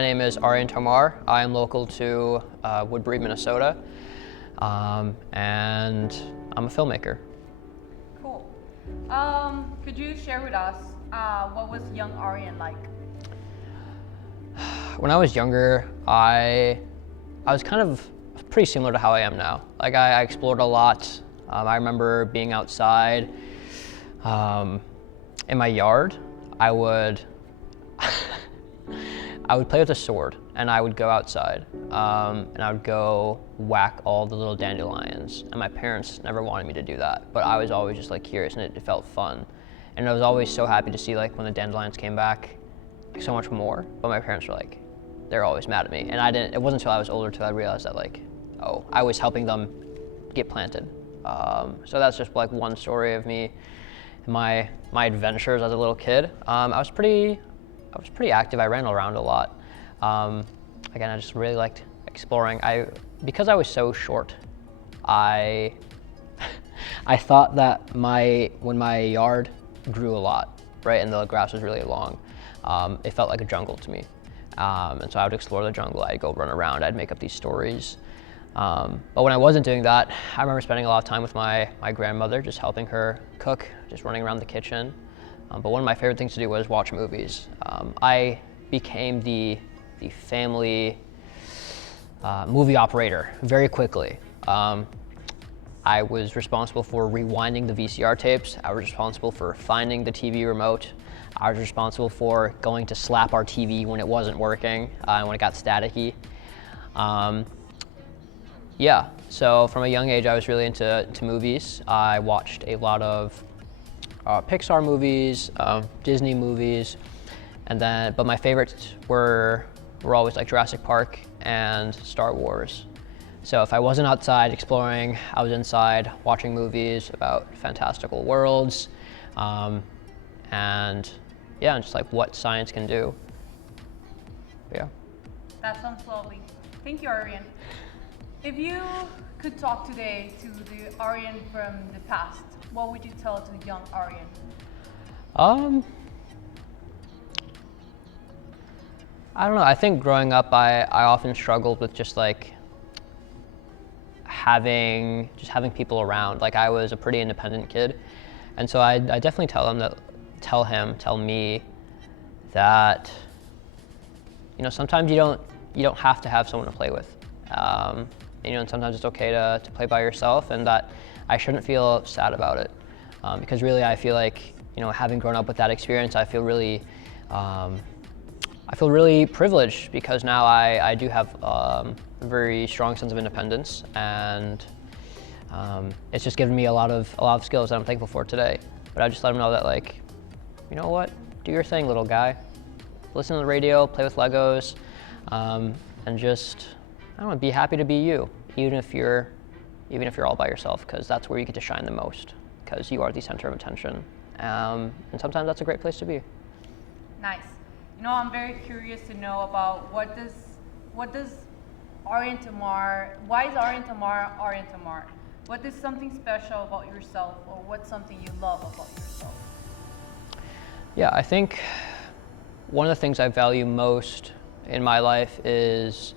My name is Arian de EEUU. I am local to Woodbury, Minnesota, and I'm a filmmaker. Cool. Could you share with us what was young Arian like? When I was younger, I was kind of pretty similar to how I am now. Like I explored a lot. I remember being outside in my yard. I would play with a sword, and I would go outside, and I would go whack all the little dandelions. And my parents never wanted me to do that, but I was always just like curious, and it felt fun. And I was always so happy to see like when the dandelions came back, so much more. But my parents were like, they're always mad at me, and I didn't. It wasn't until I was older till I realized that like, oh, I was helping them get planted. So that's just like one story of me, my adventures as a little kid. I was pretty active. I ran around a lot. Again, I just really liked exploring. Because I was so short, I thought that when my yard grew a lot, right, and the grass was really long, it felt like a jungle to me. And so I would explore the jungle. I'd go run around. I'd make up these stories. But when I wasn't doing that, I remember spending a lot of time with my grandmother, just helping her cook, just running around the kitchen. But one of my favorite things to do was watch movies. I became the family movie operator very quickly. I was responsible for rewinding the VCR tapes. I was responsible for finding the TV remote. I was responsible for going to slap our TV when it wasn't working, when it got staticky. Yeah, so from a young age, I was really into movies. I watched a lot of Pixar movies, Disney movies, but my favorites were always like Jurassic Park and Star Wars. So if I wasn't outside exploring, I was inside watching movies about fantastical worlds, and just like what science can do. Yeah. That sounds lovely. Thank you, Arian. If you could talk today to the Arian from the past, what would you tell to young Arian? I don't know. I think growing up, I often struggled with just like having people around. Like I was a pretty independent kid, and so I definitely tell me that sometimes you don't have to have someone to play with. And sometimes it's okay to play by yourself, and that I shouldn't feel sad about it. Because really I feel like, having grown up with that experience, I feel really privileged, because now I do have a very strong sense of independence, and it's just given me a lot of skills that I'm thankful for today. But I just let them know that, like, you know what, do your thing, little guy. Listen to the radio, play with Legos, and just, I don't know, be happy to be you, even if you're all by yourself, because that's where you get to shine the most, because you are the center of attention. And sometimes that's a great place to be. Nice. I'm very curious to know about what does Arian de EEUU, why is Arian de EEUU Arian de EEUU? What is something special about yourself, or what's something you love about yourself? Yeah, I think one of the things I value most in my life is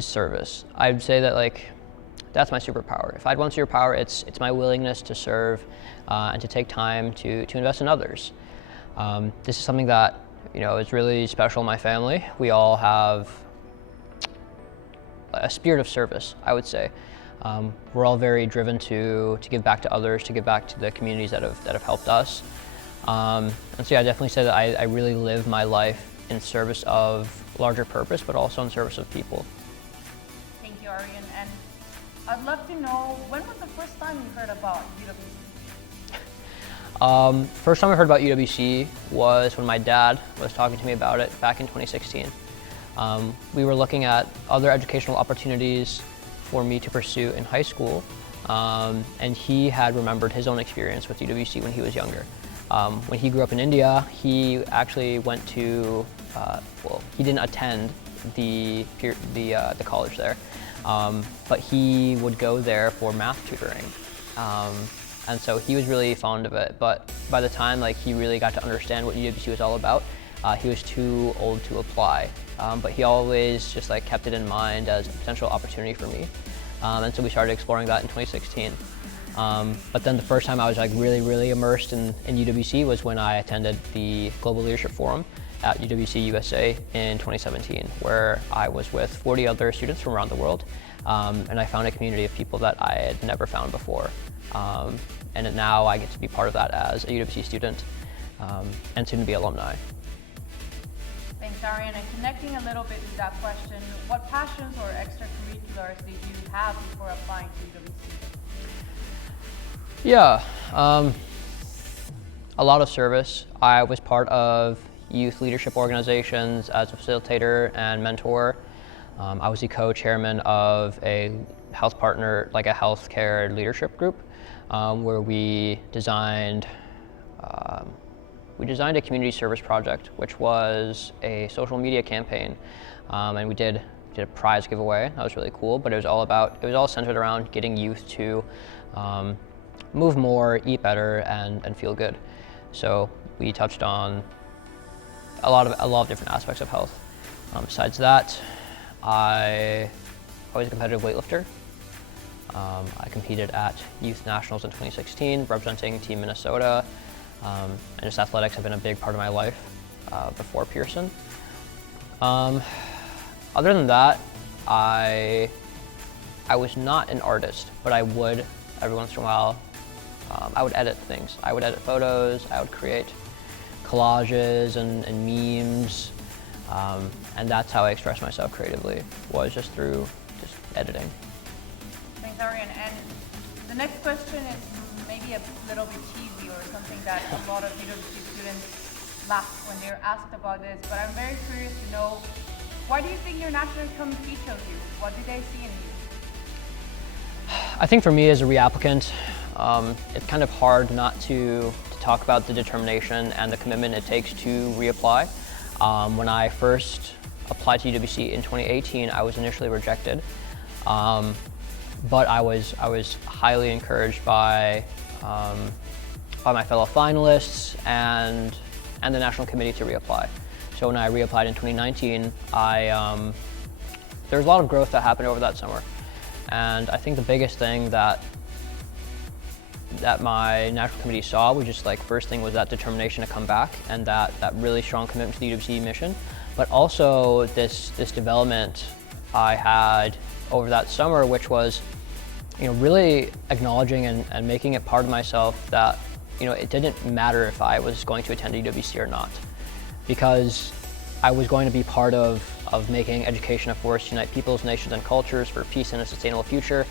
service. I'd say that, like, that's my superpower. If I had one superpower, it's my willingness to serve and to take time to invest in others. This is something that is really special in my family. We all have a spirit of service, I would say. We're all very driven to give back to others, to give back to the communities that have helped us. And so I definitely say that I really live my life in service of larger purpose, but also in service of people. Thank you, Arian. And I'd love to know, when was the first time you heard about UWC? First time I heard about UWC was when my dad was talking to me about it back in 2016. We were looking at other educational opportunities for me to pursue in high school, and he had remembered his own experience with UWC when he was younger. When he grew up in India, he actually went to, he didn't attend the college there, but he would go there for math tutoring. And so he was really fond of it, but by the time he really got to understand what UWC was all about, He was too old to apply, but he always just like kept it in mind as a potential opportunity for me. And so we started exploring that in 2016. But then the first time I was like really immersed in UWC was when I attended the Global Leadership Forum at UWC USA in 2017, where I was with 40 other students from around the world, and I found a community of people that I had never found before. And now I get to be part of that as a UWC student and soon to be alumni. Thanks, Arian. And connecting a little bit with that question, what passions or extracurriculars did you have before applying to UWC? Yeah, a lot of service. I was part of youth leadership organizations as a facilitator and mentor. I was the co-chairman of a health partner, like a healthcare leadership group, where we designed a community service project, which was a social media campaign, and we did a prize giveaway. That was really cool, but it was all centered around getting youth to move more, eat better, and feel good. So we touched on a lot of different aspects of health. Besides that, I was a competitive weightlifter. I competed at Youth Nationals in 2016, representing Team Minnesota, and just athletics have been a big part of my life before Pearson. Other than that, I was not an artist, but I would, every once in a while, I would edit things. I would edit photos, I would create collages and memes, and that's how I express myself creatively, was just through editing. Thanks, Arian. And the next question is maybe a little bit cheesy or something that a lot of UWC students laugh when they're asked about this, but I'm very curious to know, why do you think your national committee chose you? What did they see in you? I think for me as a reapplicant, it's kind of hard not to talk about the determination and the commitment it takes to reapply. When I first applied to UWC in 2018, I was initially rejected, but I was highly encouraged by my fellow finalists and the national committee to reapply. So when I reapplied in 2019, there was a lot of growth that happened over that summer. And I think the biggest thing that my national committee saw was just like, first thing was that determination to come back and that really strong commitment to the UWC mission, but also this development I had over that summer, which was, really acknowledging and making it part of myself that, it didn't matter if I was going to attend UWC or not, because I was going to be part of making education a force to unite peoples, nations, and cultures for peace and a sustainable future,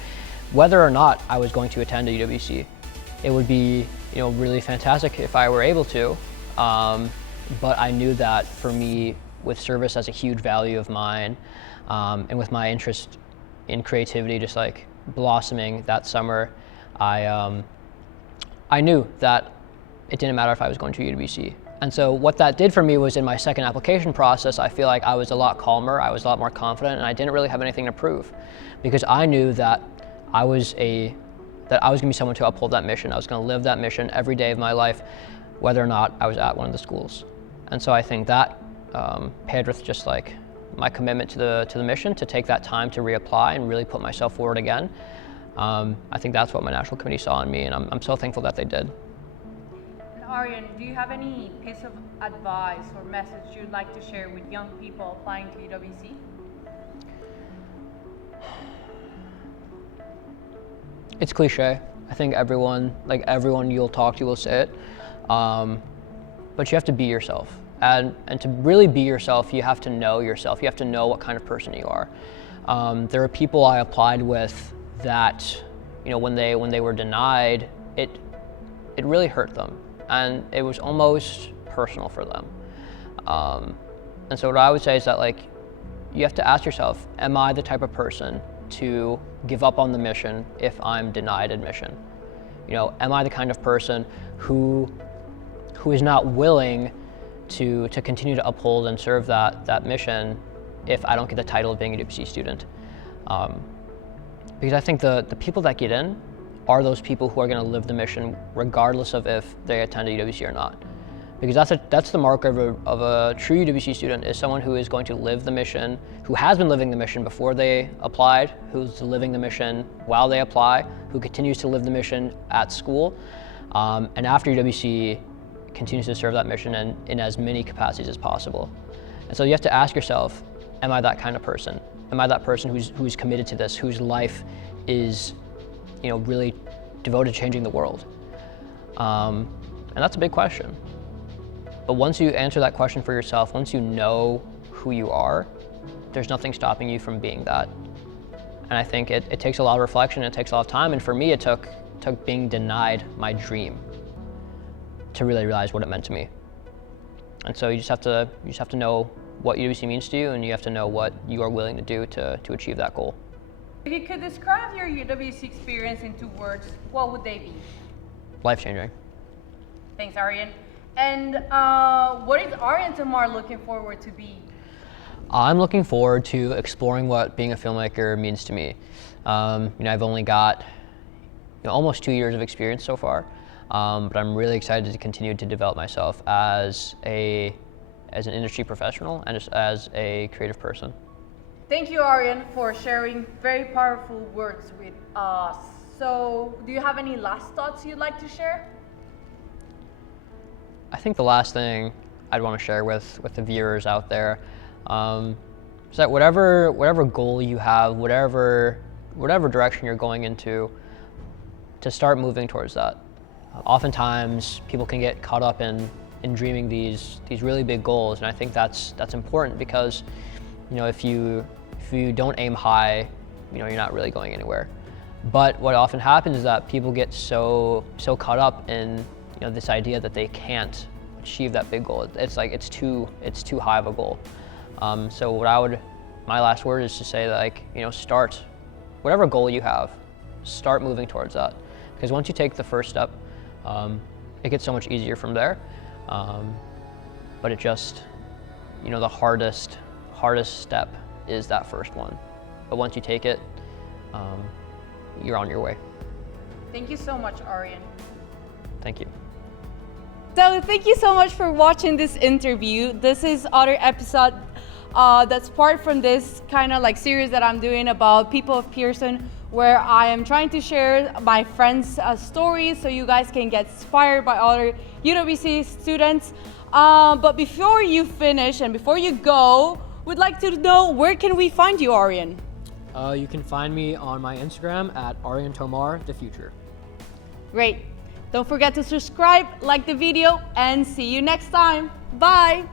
whether or not I was going to attend a UWC. It would be, really fantastic if I were able to, but I knew that for me, with service as a huge value of mine, and with my interest in creativity just like blossoming that summer, I knew that it didn't matter if I was going to UWC. And so what that did for me was, in my second application process, I feel like I was a lot calmer, I was a lot more confident, and I didn't really have anything to prove, because I knew that I was going to be someone to uphold that mission. I was going to live that mission every day of my life, whether or not I was at one of the schools. And so I think that paired with just like my commitment to the mission, to take that time to reapply and really put myself forward again, I think that's what my national committee saw in me, and I'm so thankful that they did. Arian, do you have any piece of advice or message you'd like to share with young people applying to UWC? It's cliche. I think everyone you'll talk to will say it, but you have to be yourself. And to really be yourself, you have to know yourself. You have to know what kind of person you are. There are people I applied with that, when they were denied, it really hurt them, and it was almost personal for them. And so what I would say is that, you have to ask yourself, am I the type of person to give up on the mission if I'm denied admission? Am I the kind of person who is not willing to continue to uphold and serve that mission if I don't get the title of being a UWC student? Because I think the people that get in are those people who are going to live the mission regardless of if they attend a UWC or not. because that's the mark of a true UWC student, is someone who is going to live the mission, who has been living the mission before they applied, who's living the mission while they apply, who continues to live the mission at school, and after UWC continues to serve that mission in as many capacities as possible. And so you have to ask yourself, am I that kind of person? Am I that person who's committed to this, whose life is, really devoted to changing the world? And that's a big question. But once you answer that question for yourself, once you know who you are, there's nothing stopping you from being that. And I think it takes a lot of reflection, it takes a lot of time, and for me it took being denied my dream to really realize what it meant to me. And so you just have to know what UWC means to you, and you have to know what you are willing to do to achieve that goal. If you could describe your UWC experience in 2 words, what would they be? Life-changing. Thanks, Arian. And what is Arian Tamar looking forward to be? I'm looking forward to exploring what being a filmmaker means to me. I've only got almost 2 years of experience so far, but I'm really excited to continue to develop myself as an industry professional and just as a creative person. Thank you, Arian, for sharing very powerful words with us. So, do you have any last thoughts you'd like to share? I think the last thing I'd want to share with the viewers out there is that whatever goal you have, whatever direction you're going into, to start moving towards that. Oftentimes, people can get caught up in dreaming these really big goals, and I think that's important because if you don't aim high, you're not really going anywhere. But what often happens is that people get so caught up in this idea that they can't achieve that big goal. It's like it's too high of a goal. So my last word is to say that start whatever goal you have, start moving towards that. Because once you take the first step, it gets so much easier from there. But it just, the hardest step is that first one. But once you take it, you're on your way. Thank you so much, Arian. Thank you. So thank you so much for watching this interview. This is other episode that's part from this kind of series that I'm doing about people of Pearson, where I am trying to share my friends' stories so you guys can get inspired by other UWC students. But before you finish and before you go, we'd like to know, where can we find you, Arian? You can find me on my Instagram at Arian Tomar, the future. Great. Don't forget to subscribe, like the video, and see you next time. Bye.